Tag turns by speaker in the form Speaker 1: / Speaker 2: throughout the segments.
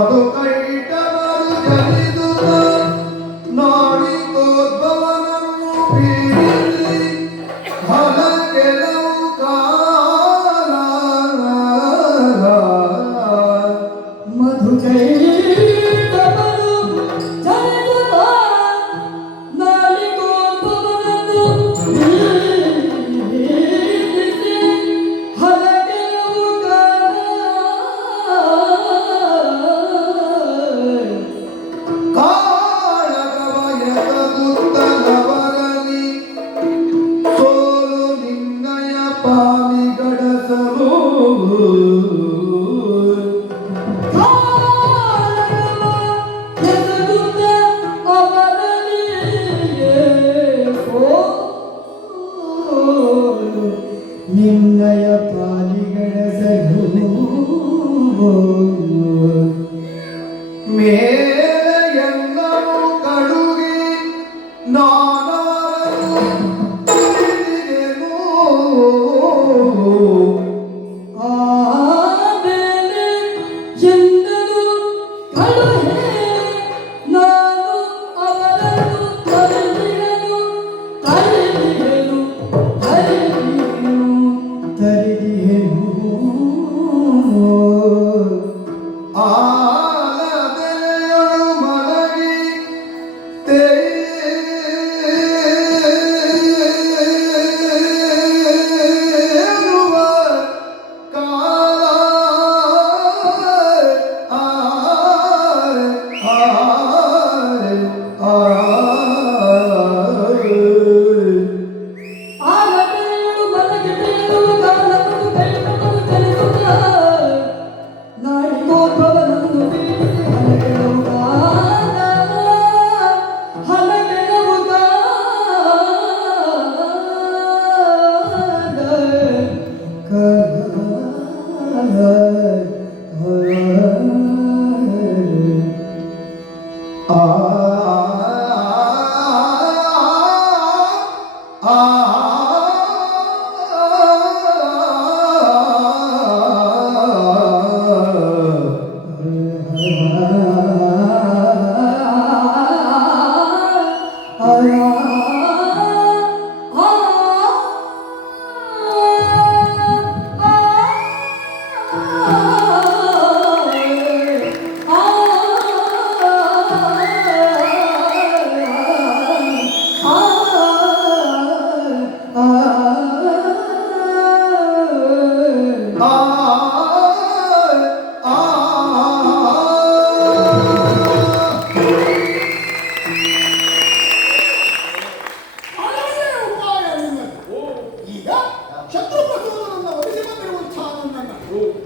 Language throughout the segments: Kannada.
Speaker 1: পদকাইটা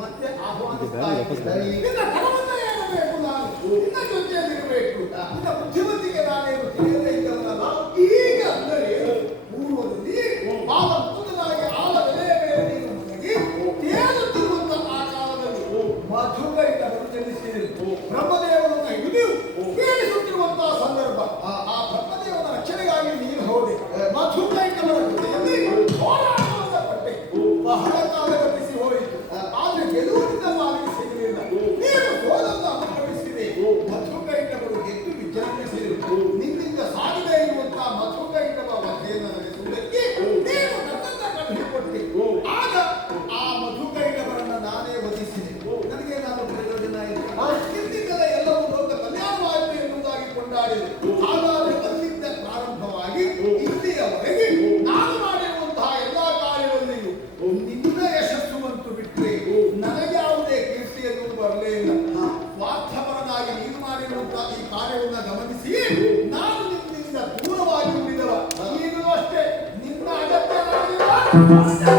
Speaker 1: ಮತ್ತೆ ಆಹ್ವಾನಿಸ್ತಾ ಇದ್ದಾರೆ. Nossa.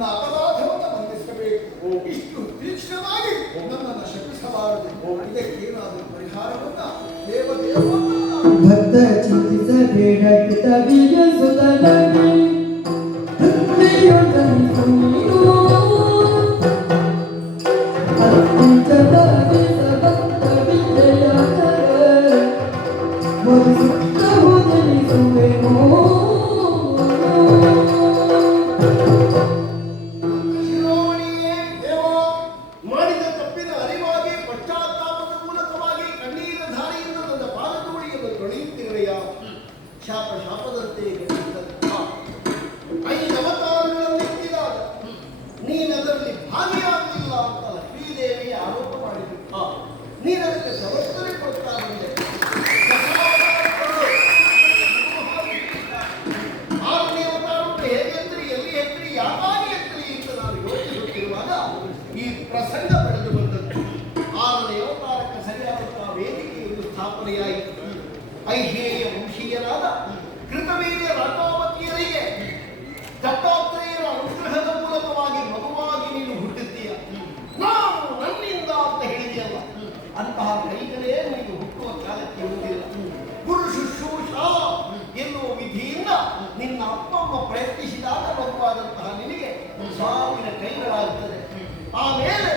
Speaker 1: ನನ್ನ
Speaker 2: ಅಪರಾಧವನ್ನು ಬಂಧಿಸಬೇಕು. ಇಷ್ಟು ತೀಕ್ಷ್ಣವಾಗಿ ನನ್ನನ್ನು ಶಪಿಸಬಾರದು. ಇದಕ್ಕೇನಾದರೂ ಪರಿಹಾರವನ್ನ
Speaker 1: ಭಕ್ತ ಚಿಂತಿಸಬೇಡ
Speaker 2: ಕಿತವಿಗೆ ಸುತನಲ್ಲಿ ಶಾಪ ಶಾಪದಂತೆ ಐದು ಅವತಾರಗಳನ್ನೆತ್ತಿದ ನೀನದರಲ್ಲಿ ಭಾಗಿಯಾಗಲಿಲ್ಲ ಅಂತ ಶ್ರೀದೇವಿ ಆರೋಪ ಮಾಡಿದ್ರು ನೀನದಕ್ಕೆ ಸಮರ್ಥನೆ ಕೊಡ್ತಾ ಬಂದೆ ಆರನೇ ಅವತಾರಕ್ಕೆ ಹೇಗೆಂದ್ರಿ ಎಲ್ಲಿ ಯಾವಾಗ ಅಂತ ನಾನು ಯೋಚಿಸುತ್ತಿರುವಾಗ ಈ ಪ್ರಸಂಗ ಬೆಳೆದು ಬಂದದ್ದು. ಆರನೇ ಅವತಾರಕ್ಕೆ ಸರಿಯಾದಂತಹ ವೇದಿಕೆಯನ್ನು ಸ್ಥಾಪನೆಯಾಯಿತು. ಐಹೇ ಒಮ್ಮೊಮ್ಮ ಪ್ರಯತ್ನಿಸಿದಾಗ ಬರುವಾದಂತಹ ನಿನಗೆ ಸ್ವಾಮಿನ ಕೈಗಳಾಗುತ್ತದೆ. ಆಮೇಲೆ